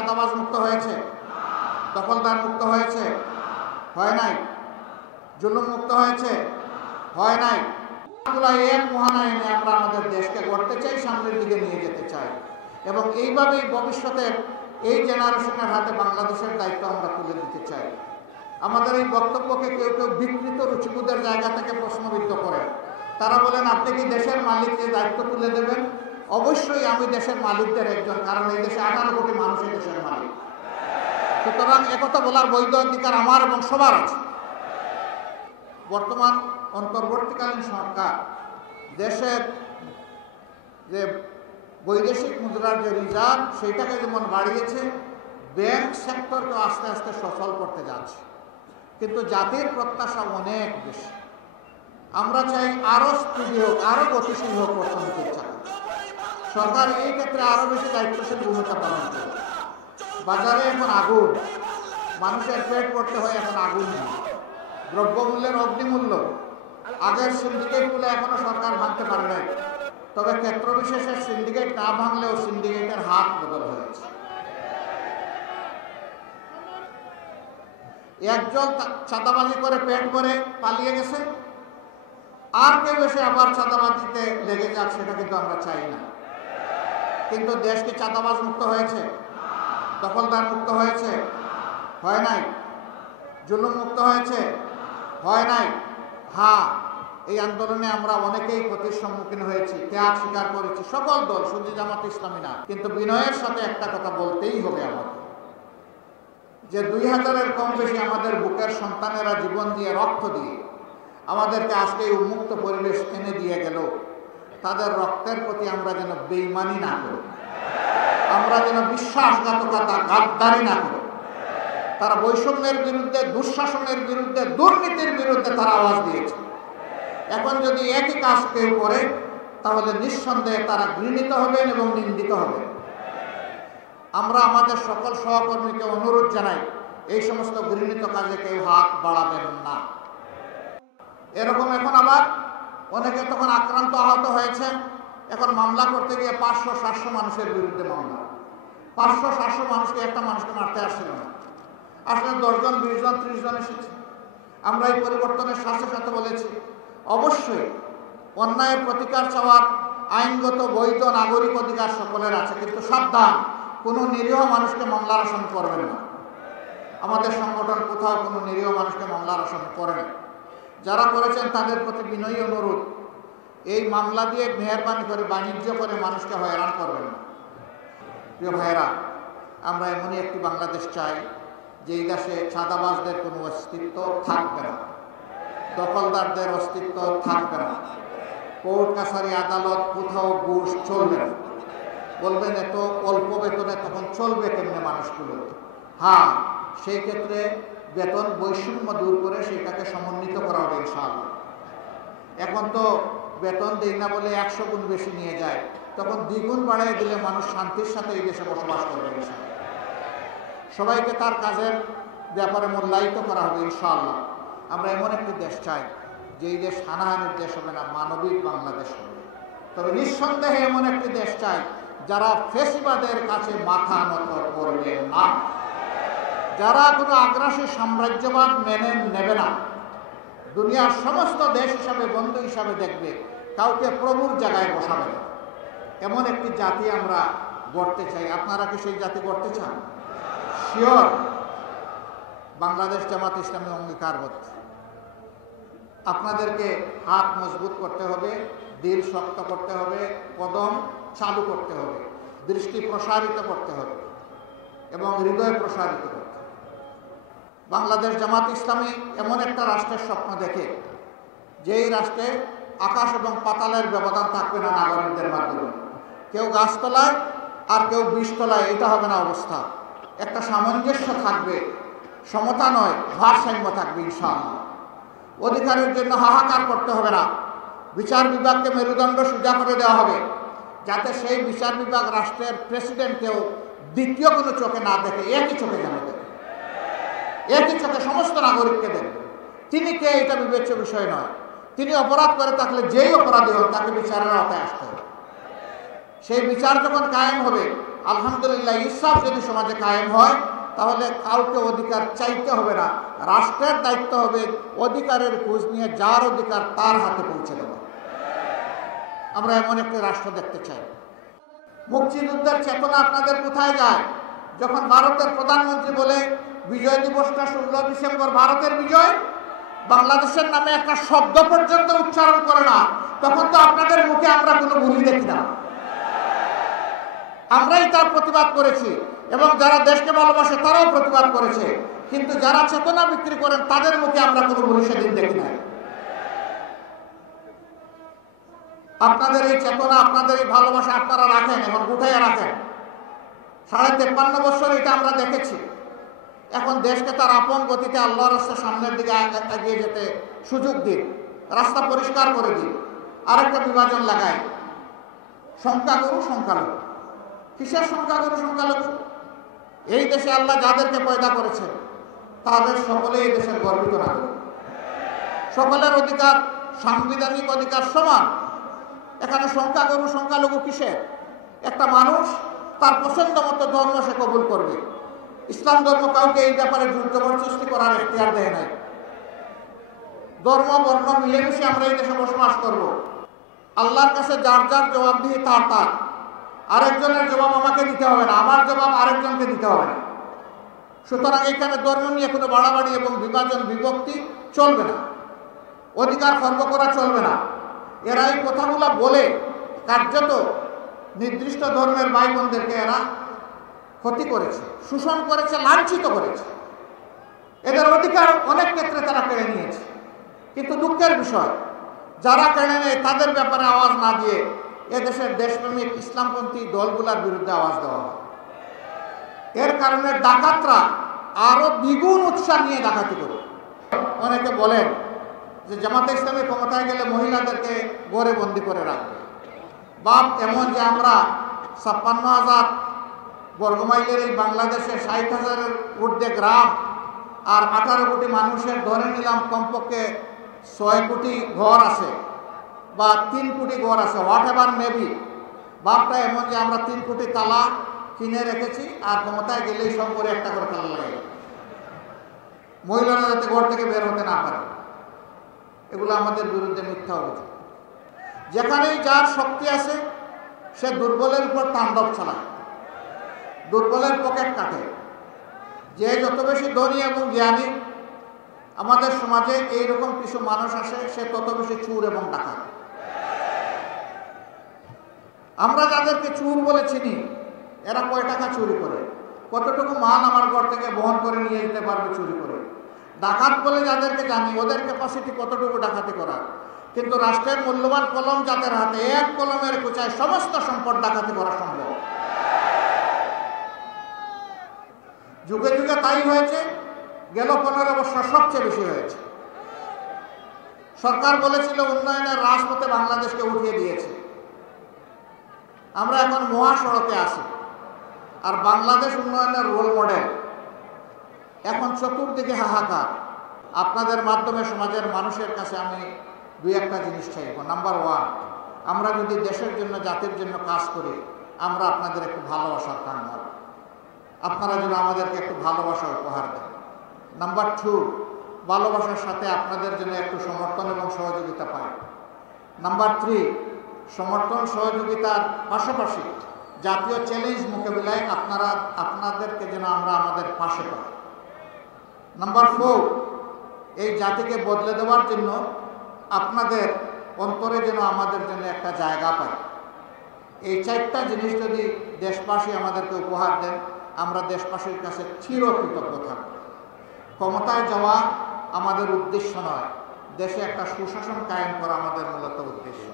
চাঁদাবাজ মুক্ত হয়েছে? দখলদার মুক্ত হয়েছে? হয় নাই। জুলুম মুক্ত হয়েছে? হয় নাই। এক মহান আইনে আমরা আমাদের দেশকে গড়তে চাই, সামনের দিকে নিয়ে যেতে চাই, এবং এইভাবেই ভবিষ্যতের এই জেনারেশনের হাতে বাংলাদেশের দায়িত্ব আমরা তুলে দিতে চাই। আমাদের এই বক্তব্যকে কেউ কেউ বিকৃত রুচিবোধের জায়গা থেকে প্রশ্নবিদ্ধ করেন। তারা বলেন, আপনি কি দেশের মালিককে দায়িত্ব তুলে দেবেন? অবশ্যই আমি দেশের মালিকদের একজন, কারণ এই দেশে 18 কোটি মানুষ এই দেশের মালিক। সুতরাং একথা বলার বৈধ অধিকার আমার এবং সবার আছে। বর্তমান অন্তর্বর্তীকালীন সরকার দেশের যে বৈদেশিক মুদ্রার যে রিজার্ভ সেইটাকে যেমন বাড়িয়েছে, ব্যাংক সেক্টরকে আস্তে আস্তে সচল করতে যাচ্ছে, কিন্তু জাতির প্রত্যাশা অনেক বেশি। আমরা চাই আরও স্পিডি হোক, আরও গতিশীল হোক অর্থনীতির চাকা। সরকার এই ক্ষেত্রে আরও বেশি দায়িত্বশীল ভূমিকা পালন করে। বাজারে এখন আগুন, মানুষের পেট পড়তে হয়, এখন আগুন নেই। দ্রব্যমূল্যের অগ্নিমূল্য, আগের সিন্ডিকেটগুলো এখনো সরকার ভাঙতে পারে নাই, তবে ক্ষেত্র বিশেষে সিন্ডিকেট না ভাঙলেও সিন্ডিকেটের হাত বদল হয়েছে। একজন চাঁদাবাজি করে পেট করে পালিয়ে গেছে, আর কেউ এসে আবার চাঁদাবাজিতে লেগে যাক, সেটা কিন্তু আমরা চাই না। কিন্তু দেশ কি চাঁদাবাজ মুক্ত হয়েছে? দখলদার মুক্ত হয়েছে? হয় নাই। জুলুম মুক্ত হয়েছে? হয় নাই। হ্যাঁ, এই আন্দোলনে আমরা অনেকেই ক্ষতির সম্মুখীন হয়েছি, ত্যাগ স্বীকার করেছি, সকল দল, শুধু জামাত ইসলামী না। কিন্তু বিনয়ের সাথে একটা কথা বলতেই হবে আমাদের, যে 2000-এর কম বেশি আমাদের বুকের সন্তানেরা জীবন দিয়ে, রক্ত দিয়ে আমাদেরকে আজকে এই উন্মুক্ত পরিবেশ এনে দিয়ে গেল, তাদের রক্তের প্রতি আমরা যেন বেইমানি না করি, আমরা যেন বিশ্বাসঘাতকতা, গাদ্দারি না করি। তারা বৈষম্যের বিরুদ্ধে, দুঃশাসনের বিরুদ্ধে, দুর্নীতির বিরুদ্ধে তারা আওয়াজ দিয়েছে। এখন যদি একই কাজ কেউ করে, তাহলে নিঃসন্দেহে তারা ঘৃণিত হবেন এবং নিন্দিত হবেন। আমরা আমাদের সকল সহকর্মীকে অনুরোধ জানাই, এই সমস্ত ঘৃণিত কাজে কেউ হাত বাড়াবেন না। এরকম এখন আবার অনেকে তখন আক্রান্ত, আহত হয়েছেন, এখন মামলা করতে গিয়ে 500-700 মানুষের বিরুদ্ধে মামলা। 500-700 মানুষকে, একটা মানুষকে মারতে আসছিল না, আসলে 10 জন, 20 জন, 30 জন এসেছে। আমরা এই পরিবর্তনের সাথে সাথে বলেছি, অবশ্যই অন্যায়ের প্রতিকার চাওয়ার আইনগত বৈধ নাগরিক অধিকার সকলের আছে, কিন্তু সাবধান, কোনো নিরীহ মানুষকে মামলার আসামি করবেন না। আমাদের সংগঠন কোথাও কোনো নিরীহ মানুষকে মামলার আসামি করে না। যারা করেছেন তাদের প্রতি বিনয়ী অনুরোধ, এই মামলা দিয়ে মেহরবানি করে, বাণিজ্য করে মানুষকে হয়রান করবেন না। প্রিয় ভাইয়েরা, আমরা এমনই একটি বাংলাদেশ চাই যেই দেশে চাঁদাবাজদের কোনো অস্তিত্ব থাকবে না, দখলদারদের অস্তিত্ব থাকবে না, কোর্ট কাছারি আদালত কোথাও ঘুষ চলবে না। বলবেন এত অল্প বেতনে তখন চলবে কেমনে মানুষগুলো? হ্যাঁ, সেই ক্ষেত্রে বেতন বৈষম্য দূর করে সেটাকে সমন্বিত করা হবে ইনশাআল্লাহ। এখন তো বেতন দেই না বলে 100 গুণ বেশি নিয়ে যায়, তখন দ্বিগুণ বাড়িয়ে দিলে মানুষ শান্তির সাথে এই দেশে বসবাস করবে ইনশাআল্লাহ। সবাইকে তার কাজের ব্যাপারে মূল্যায়িত করা হবে ইনশাআল্লাহ। আমরা এমন একটি দেশ চাই যেই দেশ হানাহানির দেশ হবে না, মানবিক বাংলাদেশ হবে। তবে নিঃসন্দেহে এমন একটি দেশ চাই যারা ফ্যাসিবাদের কাছে মাথা নত করবে না, যারা কোনো আগ্রাসী সাম্রাজ্যবাদ মেনে নেবে না, দুনিয়ার সমস্ত দেশ হিসাবে, বন্ধু হিসাবে দেখবে, কাউকে প্রভুর জায়গায় বসাবে না। এমন একটি জাতি আমরা গড়তে চাই। আপনারা কি সেই জাতি গড়তে চান? শিওর। বাংলাদেশ জামাত ইসলামী অঙ্গীকারবদ্ধ। আপনাদেরকে হাত মজবুত করতে হবে, দিল শক্ত করতে হবে, কদম চালু করতে হবে, দৃষ্টি প্রসারিত করতে হবে এবং হৃদয় প্রসারিত করতে হবে। বাংলাদেশ জামাত ইসলামী এমন একটা রাষ্ট্রের স্বপ্ন দেখে, যেই রাষ্ট্রে আকাশ এবং পাতালের ব্যবধান থাকবে না নাগরিকদের মাধ্যমে। কেউ গাছতলায় আর কেউ বিষতলায়, এটা হবে না অবস্থা। একটা সামঞ্জস্য থাকবে, সমতা নয়, ভারসাম্য থাকবে ইনশাআল্লাহ। অধিকারের জন্য হাহাকার করতে হবে না। বিচার বিভাগকে মেরুদণ্ড সোজা করে দেওয়া হবে, যাতে সেই বিচার বিভাগ রাষ্ট্রের প্রেসিডেন্টকেও দ্বিতীয় কোনো চোখে না দেখে, একই চোখে যেন দেখে, একই চোখে সমস্ত নাগরিককে দেখবে। তিনি কে এটা বিবেচ্য বিষয় নয়। তিনি অপরাধ করে থাকলে যেই অপরাধী হোক তাকে বিচারের আওতায় আসতে হবে। সেই বিচার যখন কায়েম হবে, আলহামদুলিল্লাহ ইনসাফ যদি সমাজে কায়েম হয়, তাহলে কাউকে অধিকার চাইতে হবে না। রাষ্ট্রের দায়িত্ব হবে অধিকারের খোঁজ নিয়ে যার অধিকার তার হাতে পৌঁছে দেওয়া। আমরা এমন একটি রাষ্ট্র দেখতে চাই। মুক্তিযুদ্ধের চেতনা আপনাদের কোথায় যায়? যখন ভারতের প্রধানমন্ত্রী বলে বিজয় দিবসটা 16 ডিসেম্বর ভারতের বিজয়, বাংলাদেশের নামে একটা শব্দ পর্যন্ত উচ্চারণ করে না, তখন তো আপনাদের মুখে আমরা কোনো ভুলি দেখি না। আমরাই তার প্রতিবাদ করেছি এবং যারা দেশকে ভালোবাসে তারাও প্রতিবাদ করেছে, কিন্তু যারা চেতনা বিক্রি করেন তাদের মুখে আমরা কোনো ভুলি সেদিন দেখি নাই। আপনাদের এই চেতনা, আপনাদের এই ভালোবাসা আপনারা রাখেন এবং গুটাইয়া রাখেন। 53.5 বছর এটা আমরা দেখেছি। এখন দেশকে তার আপন গতিতে আল্লাহর রাস্তার সামনের দিকে এগিয়ে যেতে সুযোগ দিন, রাস্তা পরিষ্কার করে দিন। আরেকটা বিভাজন লাগায়, সংখ্যাগুরু সংখ্যালঘু। কিসের সংখ্যাগুরু সংখ্যালঘু? এই দেশে আল্লাহ যাদেরকে পয়দা করেছে তাদের সকলে এই দেশের গর্বিত নাগরিক। সকলের অধিকার, সাংবিধানিক অধিকার সমান। এখানে সংখ্যাগুরু সংখ্যালঘু কিসের? একটা মানুষ তার পছন্দ মতো ধর্ম সে কবুল করবে। ইসলাম ধর্ম কাউকে এই ব্যাপারে জবরদস্তি করার এখতিয়ার দেয় নাই। ধর্ম বর্ণ মিলেমিশে আমরা এই দেশে বসবাস করব। আল্লাহর কাছে যার যার জবাবদিহি তার তার। আরেকজনের জবাব আমাকে দিতে হবে না, আমার জবাব আরেকজনকে দিতে হবে না। সুতরাং এখানে ধর্ম নিয়ে কোনো বাড়াবাড়ি এবং বিভাজন বিভক্তি চলবে না, অধিকার খর্ব করা চলবে না। এরা এই কথাগুলো বলে কার্যত নির্দিষ্ট ধর্মের ভাই বোনদেরকে এরা ক্ষতি করেছে, শোষণ করেছে, লাঞ্ছিত করেছে। এদের অধিকার অনেক ক্ষেত্রে তারা কেড়ে নিয়েছে। কিন্তু দুঃখের বিষয়, যারা কেড়ে নেয় তাদের ব্যাপারে আওয়াজ না দিয়ে এদেশের দেশপ্রেমিক ইসলামপন্থী দলগুলোর বিরুদ্ধে আওয়াজ দেওয়া হয়। এর কারণে ডাকাতরা আরো দ্বিগুণ উৎসাহ নিয়ে ডাকাতি করে। অনেকে বলেন যে জামাতে ইসলামী ক্ষমতায় গেলে মহিলাদেরকে ঘরে বন্দি করে রাখবে। বাপ এমন যে আমরা 56,000 বর্গমাইলের এই বাংলাদেশে 60,000-এর ঊর্ধ্বে গ্রাম আর 18 কোটি মানুষের ধরে নিলাম কমপক্ষে 6 কোটি ঘর আছে বা 3 কোটি ঘর আছে, হোয়াট এভার মেবি। বাপটা এমন যে আমরা 3 কোটি তালা কিনে রেখেছি আর ক্ষমতায় গেলেই সব করে একটা করে তালা লাগে, মহিলারা যাতে ঘর থেকে বের হতে না পারে। এগুলো আমাদের বিরুদ্ধে মিথ্যা অভিযোগ। যেখানেই যার শক্তি আছে সে দুর্বলের উপর তাণ্ডব চালায়, দুর্বলের পকেট কাটে। যে যত বেশি ধনী এবং জ্ঞানী আমাদের সমাজে এইরকম কিছু মানুষ আসে, সে তত বেশি চুর এবং ডাকাত। আমরা যাদেরকে চুর বলে চিনি, এরা কয় টাকা চুরি করে, কতটুকু মাল আমার ঘর থেকে বহন করে নিয়ে যেতে পারবে চুরি করে। ডাকাত বলে যাদেরকে জানি, ওদের ক্যাপাসিটি কতটুকু ডাকাতি করার। কিন্তু রাষ্ট্রের মূল্যবান কলম যাদের হাতে, এক কলমের কুচায় সমস্ত সম্পদ ডাকাতি করা সম্ভব। যুগে যুগে তাই হয়েছে, গেল 15 বছর সবচেয়ে বেশি হয়েছে। সরকার বলেছিল উন্নয়নের রাজপথে বাংলাদেশকে উঠিয়ে দিয়েছে। আমরা এখন মহাসড়কে আছি আর বাংলাদেশ উন্নয়নের রোল মডেল। এখন চতুর্দিকে হাহাকার। আপনাদের মাধ্যমে সমাজের মানুষের কাছে আমি 2-1টা জিনিস চাইব। নাম্বার 1, আমরা যদি দেশের জন্য, জাতির জন্য কাজ করি, আমরা আপনাদের একটু ভালোবাসার কাঙ্গাল। আপনারা যেন আমাদেরকে একটু ভালোবাসা উপহার দেন। নাম্বার 2, ভালোবাসার সাথে আপনাদের জন্য একটু সমর্থন এবং সহযোগিতা পাই। নাম্বার 3, সমর্থন সহযোগিতার পাশাপাশি জাতীয় চ্যালেঞ্জ মোকাবিলায় আপনাদেরকে যেন আমরা আমাদের পাশে পাই। নাম্বার 4, এই জাতিকে বদলে দেওয়ার জন্য আপনাদের অন্তরে যেন আমাদের জন্য একটা জায়গা পাই। এই 4টা জিনিস যদি দেশবাসী আমাদেরকে উপহার দেন, আমরা দেশবাসীর কাছে চিরকৃতজ্ঞ থাকব। ক্ষমতায় যাওয়া আমাদের উদ্দেশ্য নয়, দেশে একটা সুশাসন কায়েম করা আমাদের মূলত উদ্দেশ্য।